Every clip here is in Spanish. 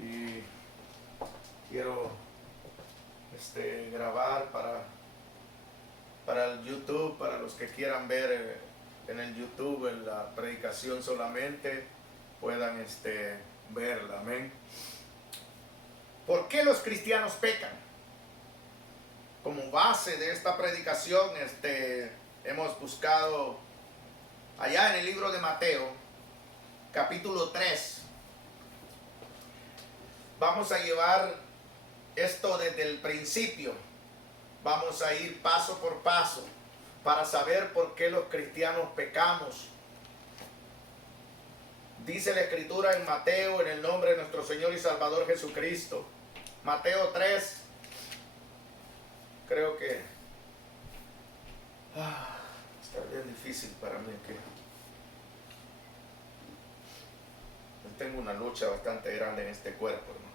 y quiero grabar para el YouTube, para los que quieran ver en el YouTube en la predicación solamente puedan verla. Amén. ¿Por qué los cristianos pecan? Como base de esta predicación hemos buscado allá en el libro de Mateo, capítulo 3. Vamos a llevar esto desde el principio. Vamos a ir paso por paso para saber por qué los cristianos pecamos. Dice la Escritura en Mateo, en el nombre de nuestro Señor y Salvador Jesucristo. Mateo 3. Creo que está bien difícil para mí aquí. Tengo una lucha bastante grande en este cuerpo, hermanos.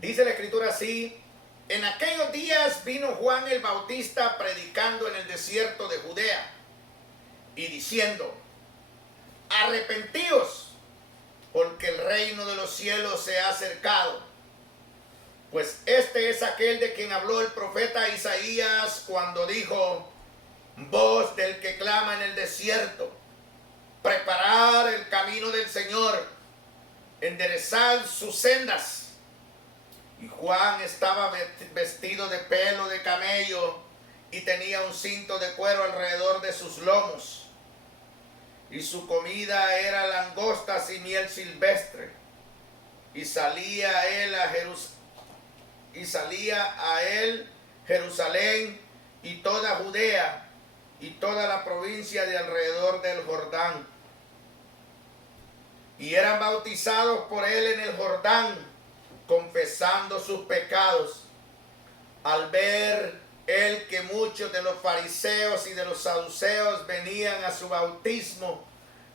Dice la Escritura así: en aquellos días vino Juan el Bautista predicando en el desierto de Judea y diciendo: arrepentíos, porque el reino de los cielos se ha acercado. Pues este es aquel de quien habló el profeta Isaías cuando dijo: voz del que clama en el desierto, preparad el camino del Señor, enderezad sus sendas. Y Juan estaba vestido de pelo de camello y tenía un cinto de cuero alrededor de sus lomos. Y su comida era langostas y miel silvestre. Y salía a él Jerusalén y toda Judea y toda la provincia de alrededor del Jordán. Y eran bautizados por él en el Jordán, confesando sus pecados. Al ver él que muchos de los fariseos y de los saduceos venían a su bautismo,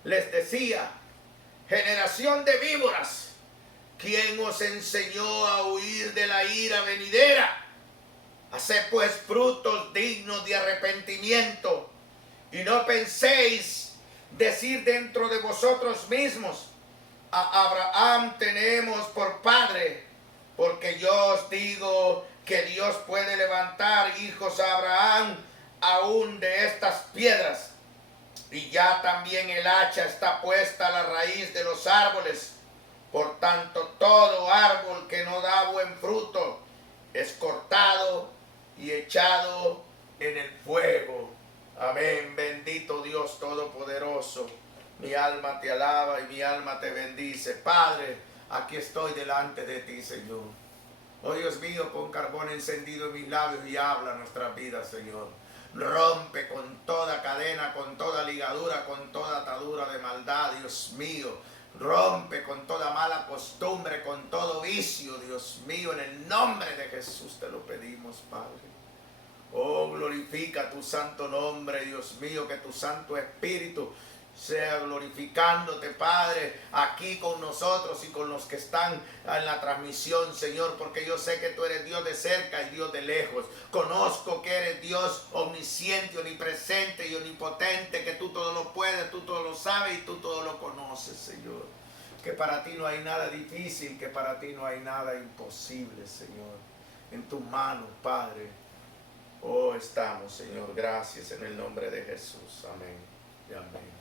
les decía: generación de víboras, ¿quién os enseñó a huir de la ira venidera? Haced pues frutos dignos de arrepentimiento, y no penséis decir dentro de vosotros mismos: a Abraham tenemos por padre, porque yo os digo que Dios puede levantar hijos a Abraham aún de estas piedras. Y ya también el hacha está puesta a la raíz de los árboles. Por tanto, todo árbol que no da buen fruto es cortado y echado en el fuego. Amén. Bendito Dios Todopoderoso. Mi alma te alaba y mi alma te bendice. Padre, aquí estoy delante de ti, Señor. Oh Dios mío, pon carbón encendido en mis labios y habla nuestras vidas, Señor. Rompe con toda cadena, con toda ligadura, con toda atadura de maldad, Dios mío. Rompe con toda mala costumbre, con todo vicio, Dios mío. En el nombre de Jesús te lo pedimos, Padre. Oh, glorifica tu santo nombre, Dios mío, que tu Santo Espíritu sea glorificándote, Padre, aquí con nosotros y con los que están en la transmisión, Señor, porque yo sé que tú eres Dios de cerca y Dios de lejos. Conozco que eres Dios omnisciente, omnipresente y omnipotente, que tú todo lo puedes, tú todo lo sabes y tú todo lo conoces, Señor. Que para ti no hay nada difícil, que para ti no hay nada imposible, Señor. En tus manos, Padre, oh, estamos, Señor. Gracias en el nombre de Jesús. Amén y amén.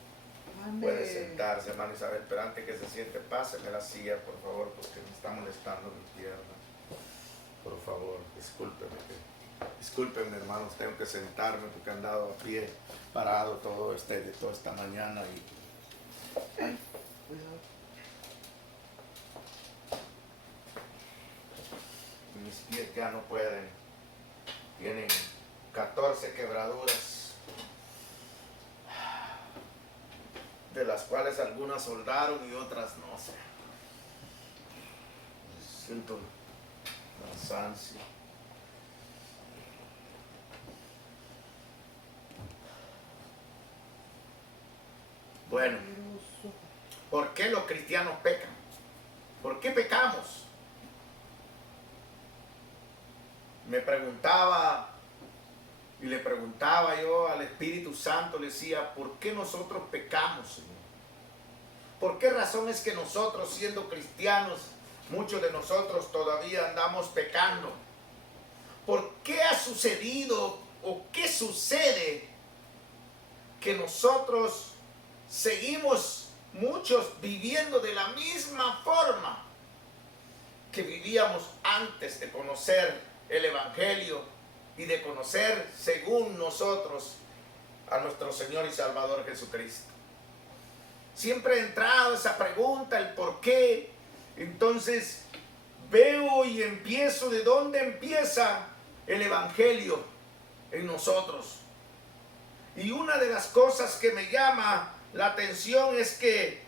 Amén. Puede sentarse, hermana Isabel, pero antes que se siente, páseme la silla, por favor, porque me está molestando mi pierna. Por favor, discúlpenme, hermanos, tengo que sentarme porque he andado a pie, parado toda esta mañana y... Ay, cuidado. Mis pies ya no pueden, tienen 14 quebraduras, de las cuales algunas soldaron y otras no sé. Siento cansancio. Bueno, ¿por qué los cristianos pecan? ¿Por qué pecamos? Me preguntaba y le preguntaba yo al Espíritu Santo, le decía: ¿por qué nosotros pecamos, Señor? ¿Por qué razón es que nosotros, siendo cristianos, muchos de nosotros todavía andamos pecando? ¿Por qué ha sucedido o qué sucede que nosotros seguimos muchos viviendo de la misma forma que vivíamos antes de conocer el Evangelio y de conocer, según nosotros, a nuestro Señor y Salvador Jesucristo? Siempre ha entrado esa pregunta, el por qué. Entonces veo y empiezo de dónde empieza el Evangelio en nosotros. Y una de las cosas que me llama la atención es que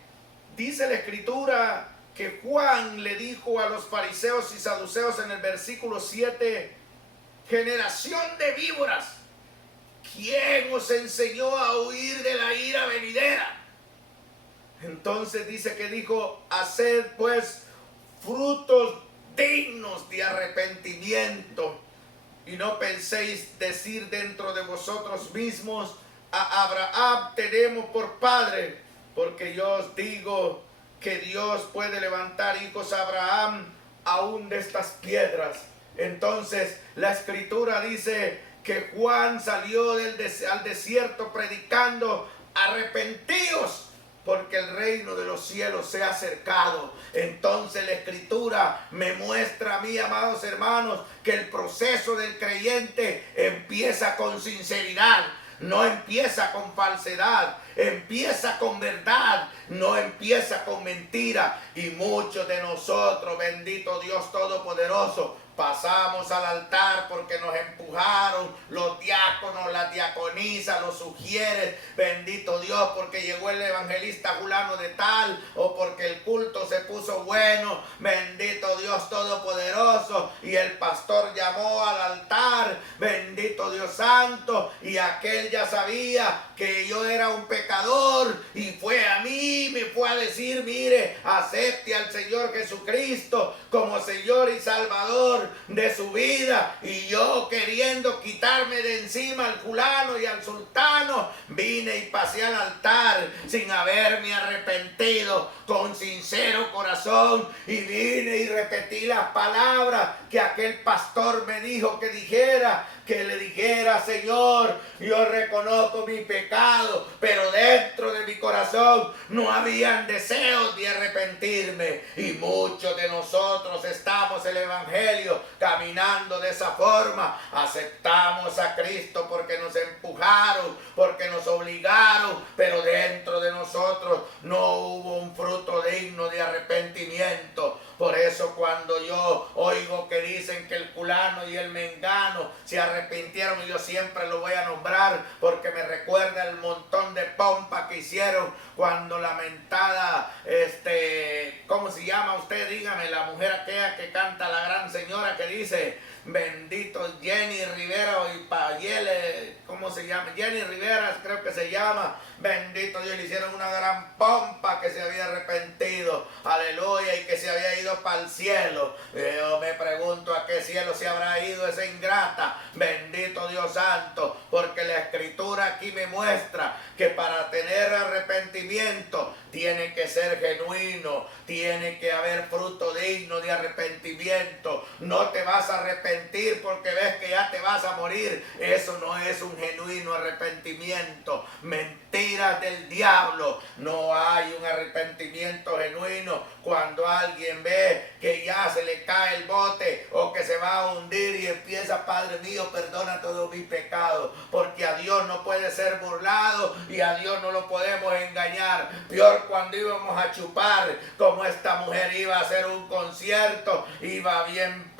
dice la Escritura que Juan le dijo a los fariseos y saduceos en el versículo 7, generación de víboras, ¿quién os enseñó a huir de la ira venidera? Entonces dice que dijo, haced pues frutos dignos de arrepentimiento, y no penséis decir dentro de vosotros mismos, a Abraham tenemos por padre, porque yo os digo que Dios puede levantar hijos a Abraham aún de estas piedras. Entonces la Escritura dice que Juan salió al desierto predicando, arrepentíos, porque el reino de los cielos se ha acercado. Entonces la Escritura me muestra a mí, amados hermanos, que el proceso del creyente empieza con sinceridad, no empieza con falsedad, empieza con verdad, no empieza con mentira. Y muchos de nosotros, bendito Dios Todopoderoso, pasamos al altar porque nos empujaron los diáconos, las diaconisas, los sugieres, bendito Dios, porque llegó el evangelista fulano de tal, o porque el culto se puso bueno, bendito Dios Todopoderoso, y el pastor llamó al altar, bendito Dios Santo, y aquel ya sabía que yo era un pecador, y fue a mí, me fue a decir, mire, acepte al Señor Jesucristo como Señor y Salvador de su vida. Y yo, queriendo quitarme de encima al fulano y al sultano, vine y pasé al altar sin haberme arrepentido, con sincero corazón, y vine y repetí las palabras que aquel pastor me dijo que dijera, que le dijera: Señor, yo reconozco mi pecado, pero dentro de mi corazón no habían deseos de arrepentirme. Y muchos de nosotros estamos en el Evangelio caminando de esa forma. Aceptamos a Cristo porque nos empujaron, porque nos obligaron, pero dentro de nosotros no hubo un fruto digno de arrepentimiento. Por eso cuando yo oigo que dicen que el fulano y el mengano se arrepintieron, y yo siempre lo voy a nombrar porque me recuerda el montón de pompa que hicieron cuando la mentada, ¿cómo se llama usted? Dígame, la mujer aquella que canta La Gran Señora, que dice: bendito Jenny Rivera y Payele, ¿cómo se llama? Jenny Rivera creo que se llama. Bendito Dios, le hicieron una gran pompa que se había arrepentido, aleluya, y que se había ido para el cielo. Yo me pregunto a qué cielo se habrá ido esa ingrata, bendito Dios Santo, porque la Escritura aquí me muestra que para tener arrepentimiento tiene que ser genuino, tiene que haber fruto digno de arrepentimiento. No te vas a arrepentir porque ves que ya te vas a morir, eso no es un genuino arrepentimiento. Mentiras del diablo. No hay un arrepentimiento genuino cuando alguien ve que ya se le cae el bote o que se va a hundir y empieza: Padre mío, perdona todo mi pecado, porque a Dios no puede ser burlado y a Dios no lo podemos engañar. Peor cuando íbamos a chupar, como esta mujer iba a hacer un concierto, iba bien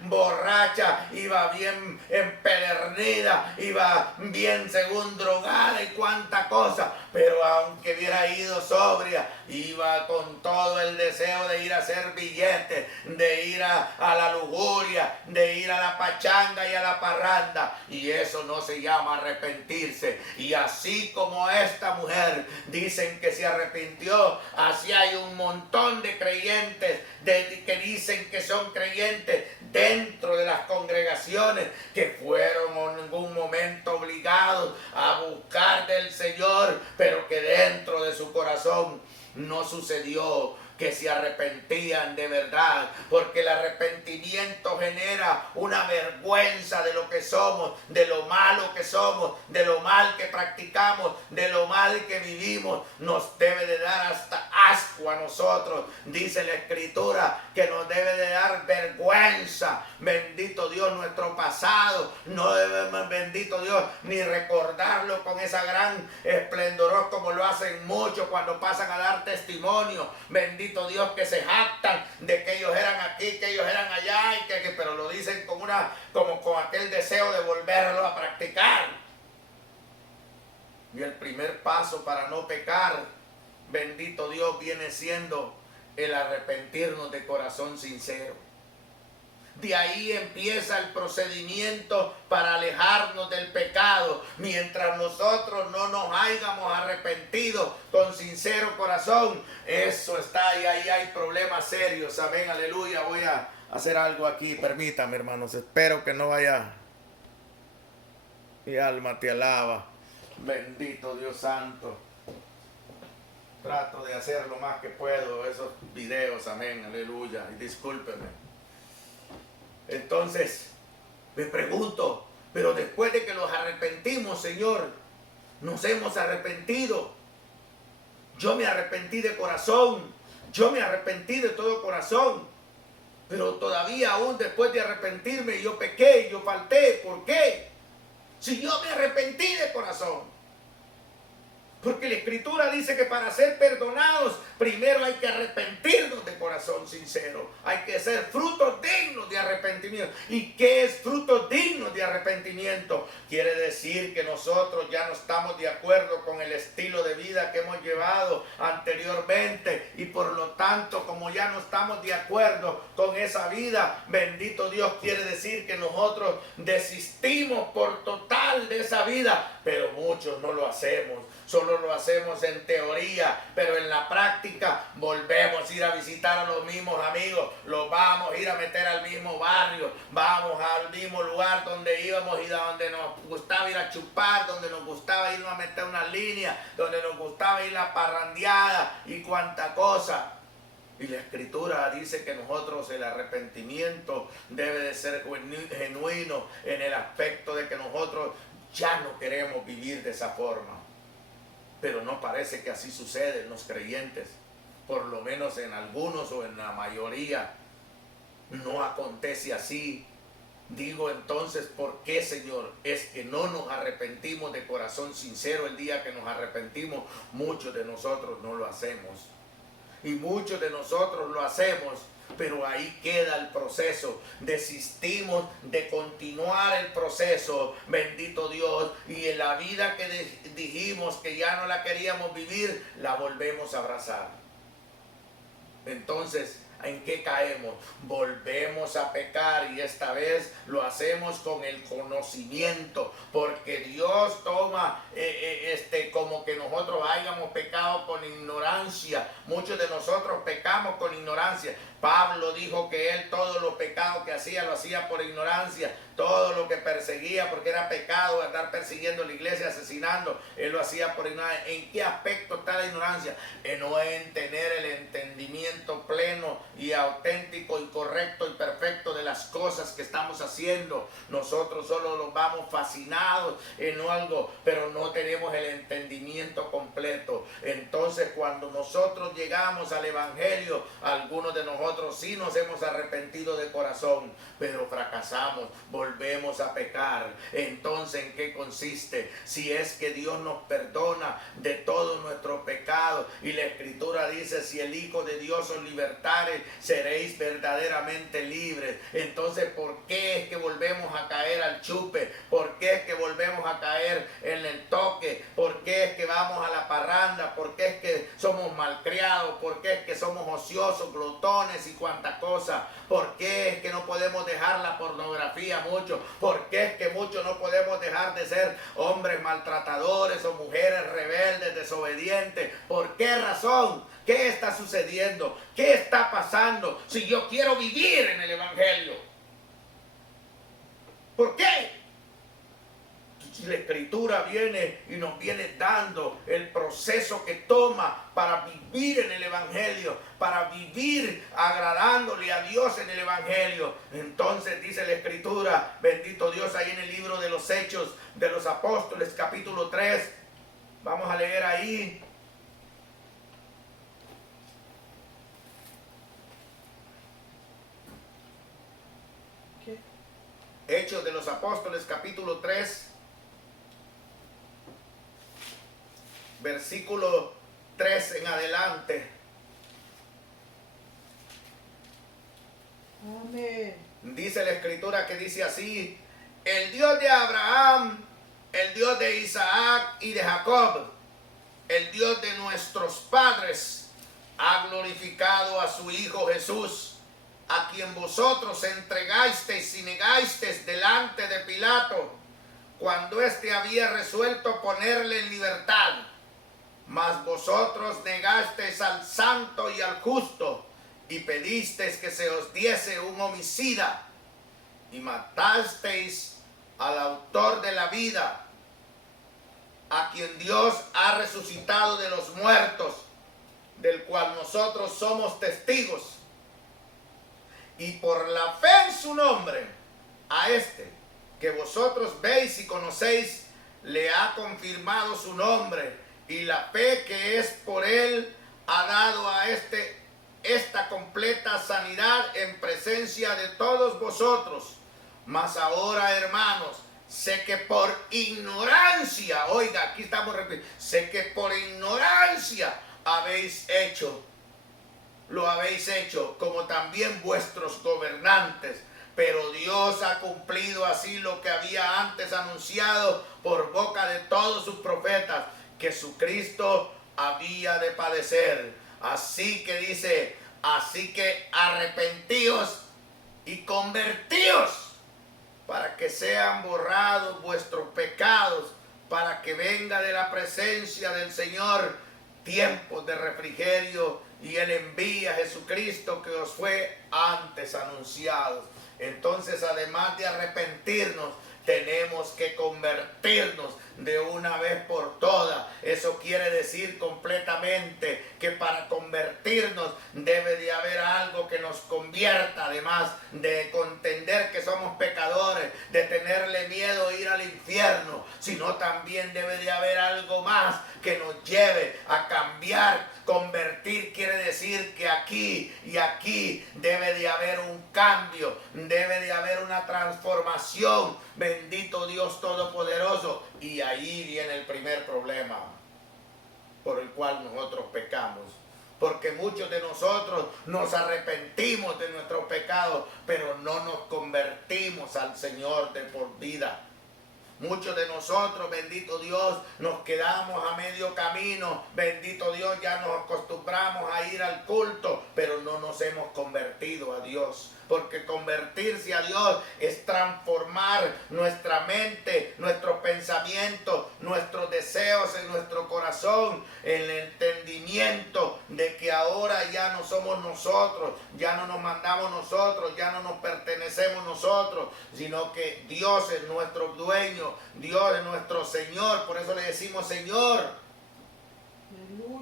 borracha, iba bien empedernida, iba bien según drogada y cuánta cosa, pero aunque hubiera ido sobria, iba con todo el deseo de ir a hacer billetes, de ir a la lujuria, de ir a la pachanga y a la parranda, y eso no se llama arrepentirse. Y así como esta mujer dicen que se arrepintió, así hay un montón de creyentes que dicen que son creyentes dentro de las congregaciones que fueron en ningún momento obligados a buscar del Señor, pero que dentro de su corazón no sucedió que se arrepentían de verdad, porque el arrepentimiento genera una vergüenza de lo que somos, de lo malo que somos, de lo mal que practicamos, de lo mal que vivimos. Nos debe de dar hasta asco a nosotros, dice la Escritura, que nos debe de dar vergüenza. Bendito Dios, nuestro pasado no debemos, bendito Dios, ni recordarlo con esa gran esplendor como lo hacen muchos cuando pasan a dar testimonio. Bendito Dios, que se jactan de que ellos eran aquí, que ellos eran allá, y pero lo dicen como con aquel deseo de volverlo a practicar. Y el primer paso para no pecar, bendito Dios, viene siendo el arrepentirnos de corazón sincero. De ahí empieza el procedimiento para alejarnos del pecado. Mientras nosotros no nos hayamos arrepentido con sincero corazón, eso está y ahí hay problemas serios. Amén, aleluya. Voy a hacer algo aquí, permítame, hermanos. Espero que no vaya. Mi alma te alaba. Bendito Dios santo. Trato de hacer lo más que puedo esos videos, amén, aleluya. Y discúlpenme. Entonces, me pregunto, pero después de que los arrepentimos, Señor, nos hemos arrepentido. Yo me arrepentí de corazón, yo me arrepentí de todo corazón, pero todavía aún después de arrepentirme yo pequé, yo falté. ¿Por qué? Si yo me arrepentí de corazón. Porque la Escritura dice que para ser perdonados, primero hay que arrepentirnos de corazón sincero. Hay que ser frutos dignos de arrepentimiento. ¿Y qué es frutos dignos de arrepentimiento? Quiere decir que nosotros ya no estamos de acuerdo con el estilo de vida que hemos llevado anteriormente. Y por lo tanto, como ya no estamos de acuerdo con esa vida, bendito Dios, quiere decir que nosotros desistimos por total de esa vida. Pero muchos no lo hacemos. Solo lo hacemos en teoría, pero en la práctica volvemos a ir a visitar a los mismos amigos, los vamos a ir a meter al mismo barrio, vamos al mismo lugar donde íbamos y donde nos gustaba ir a chupar, donde nos gustaba irnos a meter una línea, donde nos gustaba ir a parrandeada y cuanta cosa. Y la Escritura dice que nosotros el arrepentimiento debe de ser genuino en el aspecto de que nosotros ya no queremos vivir de esa forma. Pero no parece que así sucede en los creyentes. Por lo menos en algunos o en la mayoría no acontece así. Digo entonces, ¿por qué, Señor? Es que no nos arrepentimos de corazón sincero. El día que nos arrepentimos, muchos de nosotros no lo hacemos. Y muchos de nosotros lo hacemos, pero ahí queda el proceso. Desistimos de continuar el proceso, bendito Dios, y en la vida que dijimos que ya no la queríamos vivir, la volvemos a abrazar. Entonces, ¿en qué caemos? Volvemos a pecar y esta vez lo hacemos con el conocimiento, porque Dios toma como que nosotros hayamos pecado con ignorancia. Muchos de nosotros pecamos con ignorancia. Pablo dijo que él todos los pecados que hacía lo hacía por ignorancia. Todo lo que perseguía, porque era pecado andar persiguiendo la iglesia, asesinando, él lo hacía por ignorancia. ¿En qué aspecto está la ignorancia? No en tener el entendimiento pleno y auténtico y correcto y perfecto de las cosas que estamos haciendo. Nosotros solo nos vamos fascinados en algo, pero no tenemos el entendimiento completo. Entonces, cuando nosotros llegamos al Evangelio, algunos de nosotros sí nos hemos arrepentido de corazón, pero fracasamos, volvemos a pecar. Entonces, ¿en qué consiste? Si es que Dios nos perdona de todos nuestros pecados, y la Escritura dice, si el Hijo de Dios os libertare, seréis verdaderamente libres. Entonces, ¿por qué es que volvemos a caer al chupe? ¿Por qué es que volvemos a caer en el toque? ¿Por qué es que vamos a la parranda? ¿Por qué es que somos malcriados? ¿Por qué es que somos ociosos, glotones y cuanta cosa? ¿Por qué es que no podemos dejar la pornografía mucho? ¿Por qué es que muchos no podemos dejar de ser hombres maltratadores o mujeres rebeldes, desobedientes? ¿Por qué razón? ¿Qué está sucediendo? ¿Qué está pasando? Si yo quiero vivir en el Evangelio, ¿Por qué? Si la Escritura viene y nos viene dando el proceso que toma para vivir en el Evangelio, para vivir agradándole a Dios en el Evangelio. Entonces dice la Escritura, bendito Dios, ahí en el libro de los Hechos de los Apóstoles, capítulo 3. Vamos a leer ahí. ¿Qué? Hechos de los Apóstoles, capítulo 3. Versículo 3 en adelante. Amén. Dice la Escritura que dice así: el Dios de Abraham, el Dios de Isaac y de Jacob, el Dios de nuestros padres, ha glorificado a su Hijo Jesús, a quien vosotros entregasteis y negasteis delante de Pilato, cuando éste había resuelto ponerle en libertad. Mas vosotros negasteis al santo y al justo, y pedisteis que se os diese un homicida, y matasteis al autor de la vida, a quien Dios ha resucitado de los muertos, del cual nosotros somos testigos. Y por la fe en su nombre, a este que vosotros veis y conocéis, le ha confirmado su nombre, y la fe que es por él ha dado a esta completa sanidad en presencia de todos vosotros. Mas ahora, hermanos, sé que por ignorancia, oiga, aquí estamos repitiendo, sé que por ignorancia lo habéis hecho, como también vuestros gobernantes. Pero Dios ha cumplido así lo que había antes anunciado por boca de todos sus profetas, que su Cristo había de padecer. Así que dice, así que arrepentíos y convertíos, para que sean borrados vuestros pecados, para que venga de la presencia del Señor tiempos de refrigerio, y Él envía a Jesucristo, que os fue antes anunciado. Entonces, además de arrepentirnos, tenemos que convertirnos de una vez por todas. Eso quiere decir completamente que para convertirnos debe de haber algo que nos convierta, además de entender que somos pecadores, de tenerle miedo a ir al infierno, sino también debe de haber algo más que nos lleve a cambiar. Convertir quiere decir que aquí y aquí debe de haber un cambio, debe de haber una transformación. Bendito Dios Todopoderoso. Y ahí viene el primer problema por el cual nosotros pecamos. Porque muchos de nosotros nos arrepentimos de nuestros pecados, pero no nos convertimos al Señor de por vida. Muchos de nosotros, bendito Dios, nos quedamos a medio camino. Bendito Dios, ya nos acostumbramos a ir al culto, pero no nos hemos convertido a Dios. Porque convertirse a Dios es transformar nuestra mente, nuestros pensamientos, nuestros deseos en nuestro corazón, el entendimiento de que ahora ya no somos nosotros, ya no nos mandamos nosotros, ya no nos pertenecemos nosotros, sino que Dios es nuestro dueño, Dios es nuestro Señor. Por eso le decimos Señor.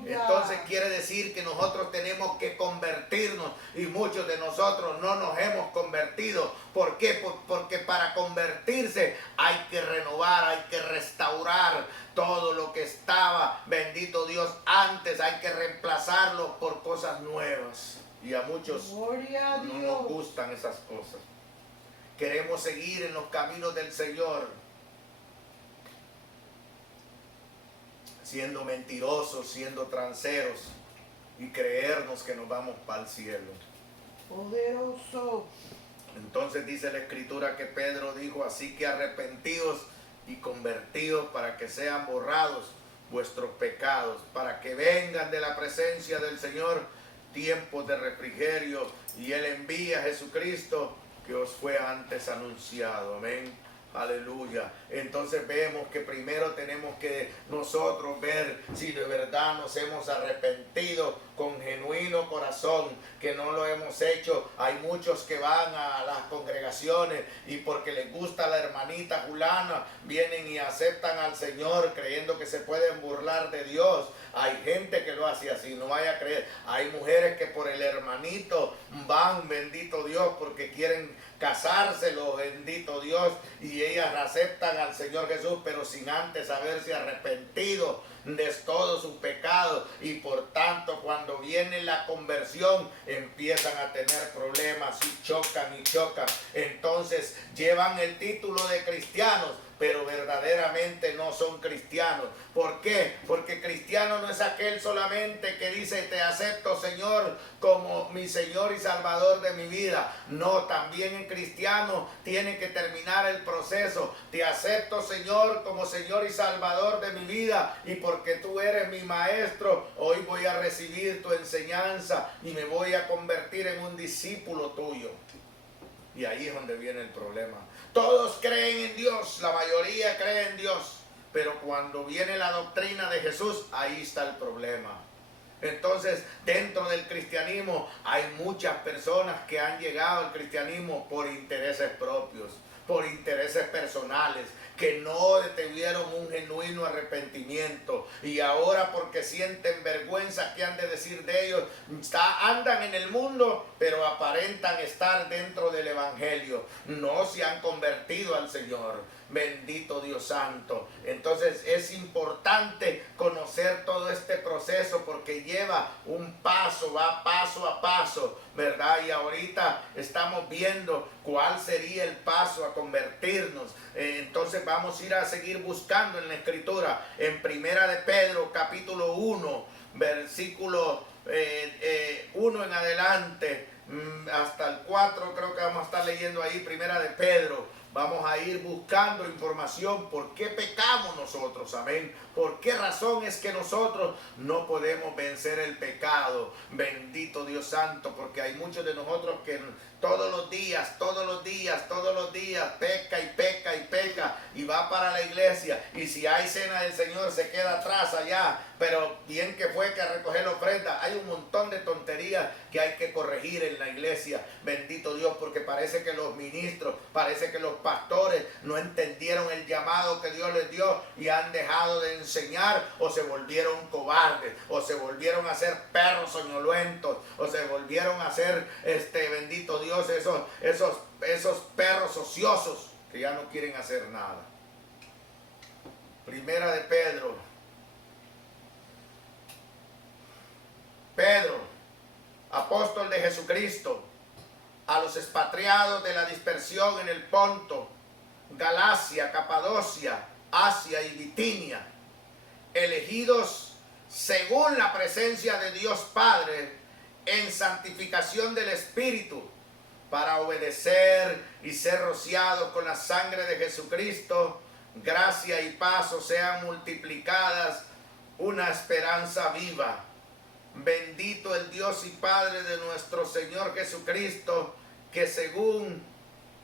Entonces quiere decir que nosotros tenemos que convertirnos, y muchos de nosotros no nos hemos convertido. ¿Por qué? Porque para convertirse hay que renovar, hay que restaurar todo lo que estaba, bendito Dios, antes. Hay que reemplazarlo por cosas nuevas, y a muchos no nos gustan esas cosas. Queremos seguir en los caminos del Señor, siendo mentirosos, siendo transeros, y creernos que nos vamos para el cielo. Poderoso. Entonces dice la Escritura que Pedro dijo: así que arrepentíos y convertíos, para que sean borrados vuestros pecados, para que vengan de la presencia del Señor tiempos de refrigerio, y Él envía a Jesucristo, que os fue antes anunciado. Amén. Aleluya. Entonces vemos que primero tenemos que nosotros ver si de verdad nos hemos arrepentido con genuino corazón, que no lo hemos hecho. Hay muchos que van a las congregaciones y porque les gusta la hermanita fulana, vienen y aceptan al Señor creyendo que se pueden burlar de Dios. Hay gente que lo hace así, no vaya a creer. Hay mujeres que por el hermanito van, bendito Dios, porque quieren casárselo, bendito Dios, y ellas aceptan al Señor Jesús, pero sin antes haberse arrepentido de todos sus pecados, y por tanto cuando viene la conversión empiezan a tener problemas y chocan. Entonces llevan el título de cristianos, pero verdaderamente no son cristianos. ¿Por qué? Porque cristiano no es aquel solamente que dice: te acepto, Señor, como mi Señor y Salvador de mi vida. No, también en cristiano tiene que terminar el proceso. Te acepto, Señor, como Señor y Salvador de mi vida, y porque tú eres mi maestro, hoy voy a recibir tu enseñanza y me voy a convertir en un discípulo tuyo. Y ahí es donde viene el problema. Todos creen en Dios, la mayoría cree en Dios, pero cuando viene la doctrina de Jesús, ahí está el problema. Entonces, dentro del cristianismo hay muchas personas que han llegado al cristianismo por intereses propios, por intereses personales, que no tuvieron un genuino arrepentimiento, y ahora porque sienten vergüenza que han de decir de ellos, andan en el mundo pero aparentan estar dentro del evangelio, no se han convertido al Señor. Bendito Dios santo. Entonces es importante conocer todo este proceso, porque lleva un paso, va paso a paso, ¿verdad? Y ahorita estamos viendo cuál sería el paso a convertirnos. Entonces vamos a ir a seguir buscando en la Escritura, en Primera de Pedro, capítulo 1, versículo 1 en adelante, hasta el 4, creo que vamos a estar leyendo ahí, Primera de Pedro. Vamos a ir buscando información. ¿Por qué pecamos nosotros? Amén. ¿Por qué razón es que nosotros no podemos vencer el pecado? Bendito Dios santo, porque hay muchos de nosotros que todos los días, peca y va para la iglesia, y si hay cena del Señor se queda atrás allá, pero bien que fue que a recoger la ofrenda. Hay un montón de tonterías que hay que corregir en la iglesia, bendito Dios, porque parece que los ministros, parece que los pastores no entendieron el llamado que Dios les dio y han dejado de enseñar, o se volvieron cobardes, o se volvieron a ser perros soñolentos, o se volvieron a ser, bendito Dios, esos perros ociosos que ya no quieren hacer nada. Primera de Pedro, apóstol de Jesucristo, a los expatriados de la dispersión en el Ponto, Galacia, Capadocia, Asia y Bitinia, elegidos según la presencia de Dios Padre en santificación del Espíritu, para obedecer y ser rociados con la sangre de Jesucristo, gracia y paz os sean multiplicadas, una esperanza viva. Bendito el Dios y Padre de nuestro Señor Jesucristo, que según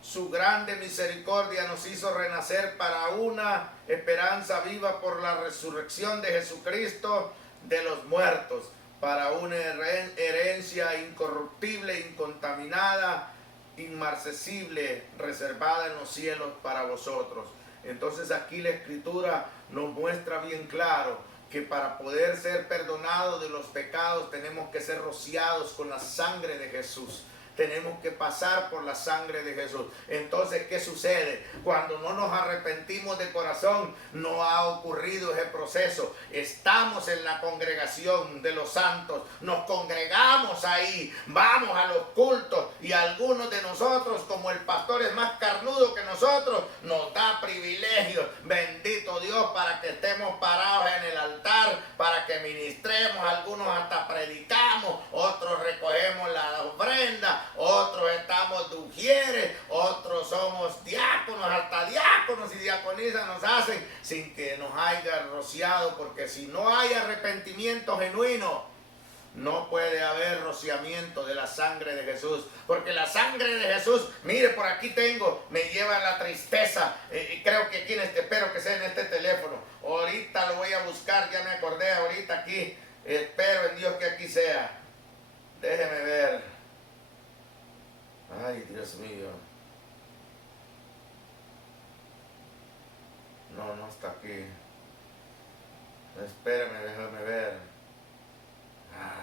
su grande misericordia nos hizo renacer para una esperanza viva por la resurrección de Jesucristo de los muertos, para una herencia incorruptible, incontaminada, inmarcesible, reservada en los cielos para vosotros. Entonces aquí la Escritura nos muestra bien claro que para poder ser perdonados de los pecados tenemos que ser rociados con la sangre de Jesús. Tenemos que pasar por la sangre de Jesús. Entonces, ¿qué sucede? Cuando no nos arrepentimos de corazón, no ha ocurrido ese proceso. Estamos en la congregación de los santos, nos congregamos ahí, vamos a los cultos, y algunos de nosotros, como el pastor es más carnudo que nosotros, nos da privilegios, bendito Dios, para que estemos parados en el altar, para que ministremos, algunos hasta predicamos, otros recogemos la ofrenda, otros estamos de ujieres, otros somos diáconos, hasta diáconos y diaconisas nos hacen sin que nos haya rociado, porque si no hay arrepentimiento genuino, no puede haber rociamiento de la sangre de Jesús, porque la sangre de Jesús, mire, por aquí tengo, me lleva a la tristeza, y creo que espero que sea en este teléfono, ahorita lo voy a buscar, ya me acordé ahorita aquí, Espero en Dios que aquí sea. Déjeme ver. Ay, Dios mío. No, no está aquí. Espérame, déjame ver.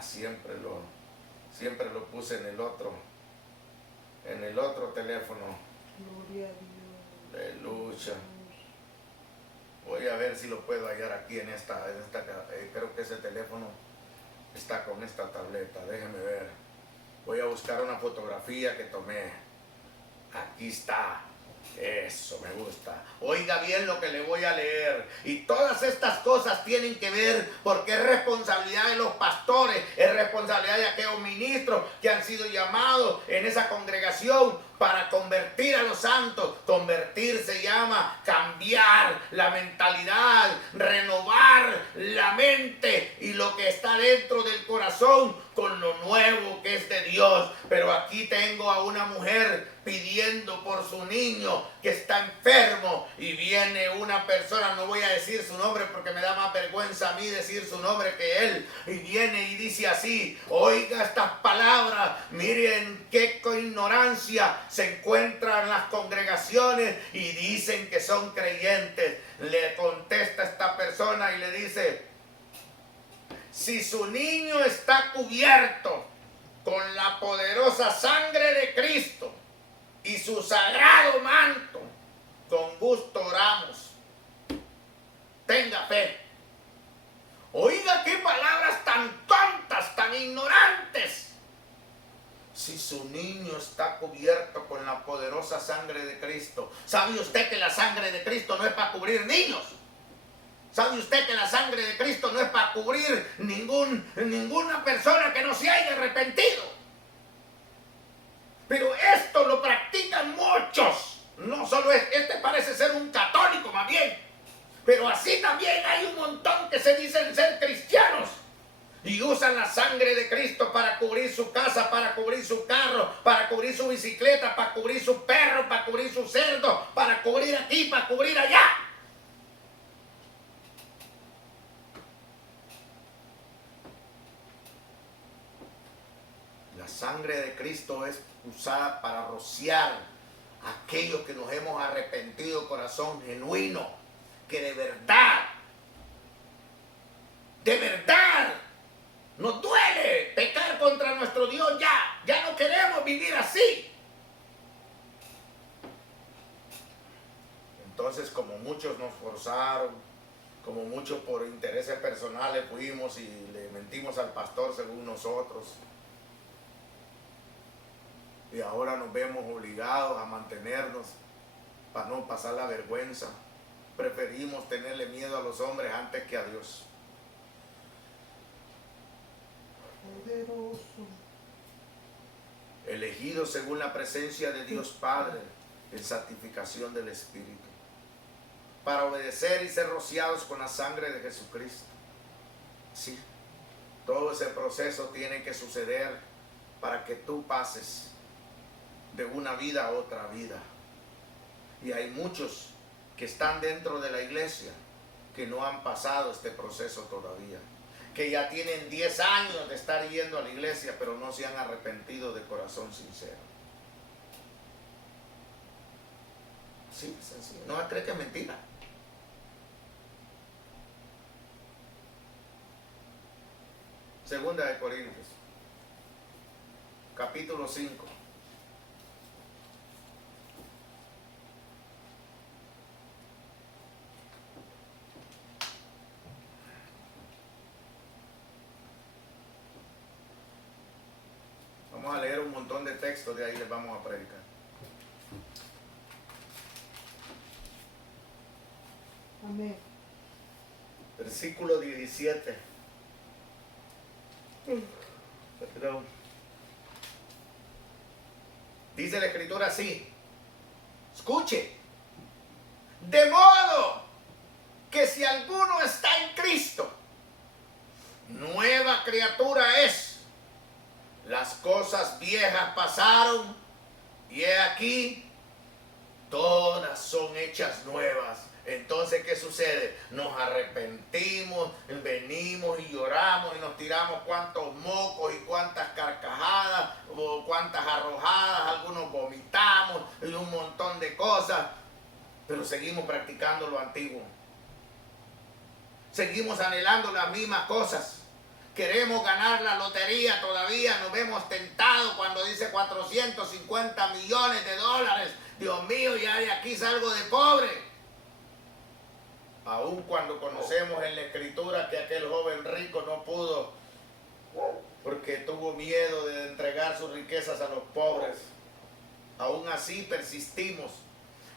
Siempre lo puse en el otro teléfono. Gloria a Dios. Aleluya. Voy a ver si lo puedo hallar aquí en esta creo que ese teléfono está con esta tableta. Déjeme ver. Voy a buscar una fotografía que tomé. Aquí está. Eso me gusta. Oiga bien lo que le voy a leer. Y todas estas cosas tienen que ver porque es responsabilidad de los pastores, es responsabilidad de aquellos ministros que han sido llamados en esa congregación para convertir a los santos. Convertir se llama cambiar la mentalidad, renovar la mente y lo que está dentro del corazón con lo nuevo que es de Dios. Pero aquí tengo a una mujer pidiendo por su niño que está enfermo y viene una persona, no voy a decir su nombre porque me da más vergüenza a mí decir su nombre que él, y viene y dice así: oiga estas palabras, miren qué ignorancia se encuentra en las congregaciones y dicen que son creyentes. Le contesta esta persona y le dice: si su niño está cubierto con la poderosa sangre de Cristo y su sagrado manto, con gusto oramos. Tenga fe. Oiga qué palabras tan tontas, tan ignorantes. Si su niño está cubierto con la poderosa sangre de Cristo. ¿Sabe usted que la sangre de Cristo no es para cubrir niños? ¿Sabe usted que la sangre de Cristo no es para cubrir ninguna persona que no se haya arrepentido? Pero esto lo practican muchos. No solo este parece ser un católico más bien. Pero así también hay un montón que se dicen ser cristianos. Y usan la sangre de Cristo para cubrir su casa, para cubrir su carro, para cubrir su bicicleta, para cubrir su perro, para cubrir su cerdo, para cubrir aquí, para cubrir allá. La sangre de Cristo es usada para rociar a aquellos que nos hemos arrepentido, corazón genuino, que de verdad nos duele pecar contra nuestro Dios. Ya no queremos vivir así. Entonces, como muchos nos forzaron, como muchos por intereses personales fuimos y le mentimos al pastor según nosotros, y ahora nos vemos obligados a mantenernos para no pasar la vergüenza. Preferimos tenerle miedo a los hombres antes que a Dios. Poderoso. Elegidos según la presencia de Dios Padre en santificación del Espíritu, para obedecer y ser rociados con la sangre de Jesucristo. Sí, todo ese proceso tiene que suceder para que tú pases de una vida a otra vida. Y hay muchos que están dentro de la iglesia que no han pasado este proceso todavía, que ya tienen 10 años de estar yendo a la iglesia, pero no se han arrepentido de corazón sincero. Sí, sencillo. No cree que es mentira. Segunda de Corintios, capítulo 5. Vamos a leer un montón de textos, de ahí les vamos a predicar. Amén. Versículo 17. Perdón. Dice la escritura así. Escuche. De modo que si alguno está en Cristo, nueva criatura es. Las cosas viejas pasaron y he aquí, todas son hechas nuevas. Entonces, ¿qué sucede? Nos arrepentimos, venimos y lloramos y nos tiramos cuantos mocos y cuantas carcajadas o cuantas arrojadas, algunos vomitamos y un montón de cosas, pero seguimos practicando lo antiguo. Seguimos anhelando las mismas cosas. Queremos ganar la lotería todavía, nos vemos tentados cuando dice 450 millones de dólares. Dios mío, ya de aquí salgo de pobre. Aun cuando conocemos en la Escritura que aquel joven rico no pudo porque tuvo miedo de entregar sus riquezas a los pobres. Aún así persistimos.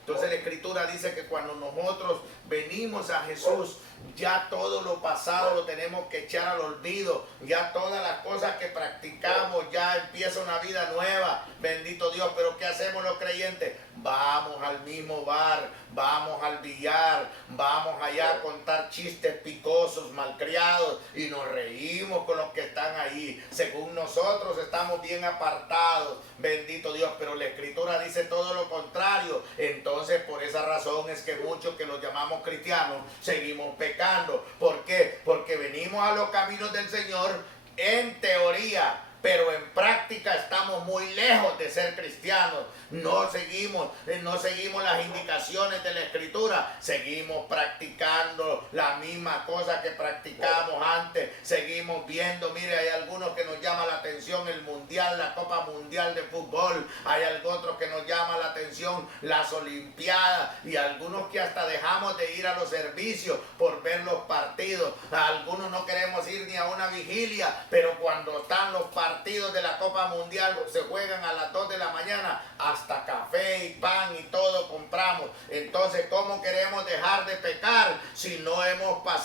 Entonces la Escritura dice que cuando nosotros venimos a Jesús, ya todo lo pasado lo tenemos que echar al olvido. Ya todas las cosas que practicamos, ya empieza una vida nueva. Bendito Dios. Pero ¿qué hacemos los creyentes? Vamos al mismo bar, vamos al billar, vamos allá a contar chistes picosos, malcriados, y nos reímos con los que están ahí. Según nosotros estamos bien apartados, bendito Dios, pero la Escritura dice todo lo contrario. Entonces, por esa razón es que muchos que los llamamos cristianos seguimos pecando. ¿Por qué? Porque venimos a los caminos del Señor en teoría, pero en práctica estamos muy lejos de ser cristianos. No seguimos las indicaciones de la Escritura. Seguimos practicando la misma cosa que practicamos antes. Seguimos viendo, mire, hay algunos que nos llama la atención el mundial, la Copa Mundial de Fútbol. Hay otros que nos llama la atención las Olimpiadas. Y algunos que hasta dejamos de ir a los servicios por ver los partidos. Algunos no queremos ir ni a una vigilia, pero cuando están los partidos de la Copa Mundial se juegan a las 2 de la mañana, hasta café y pan y todo compramos. Entonces, ¿cómo queremos dejar de pecar si no hemos pasado